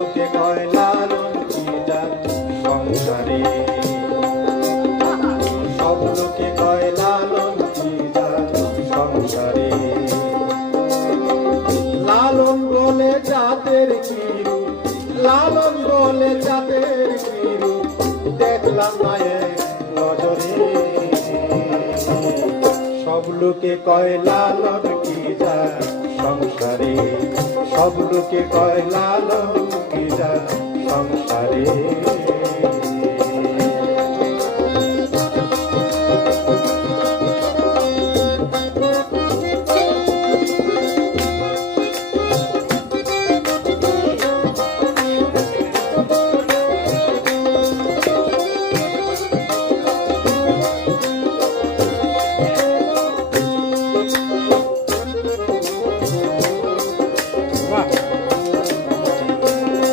লোকে কয় লালন কি যার সংসারে, সব লোকে কয় লালন কি যার সংসারে। লালন বলে জাতের কি রূপ, লালন বলে জাতের কি রূপ, দেখলাম না এক নজরে। সব লোকে কয় লালন কি যার সংসারে, সব লোকে কয় লালন কি যার সংসারে।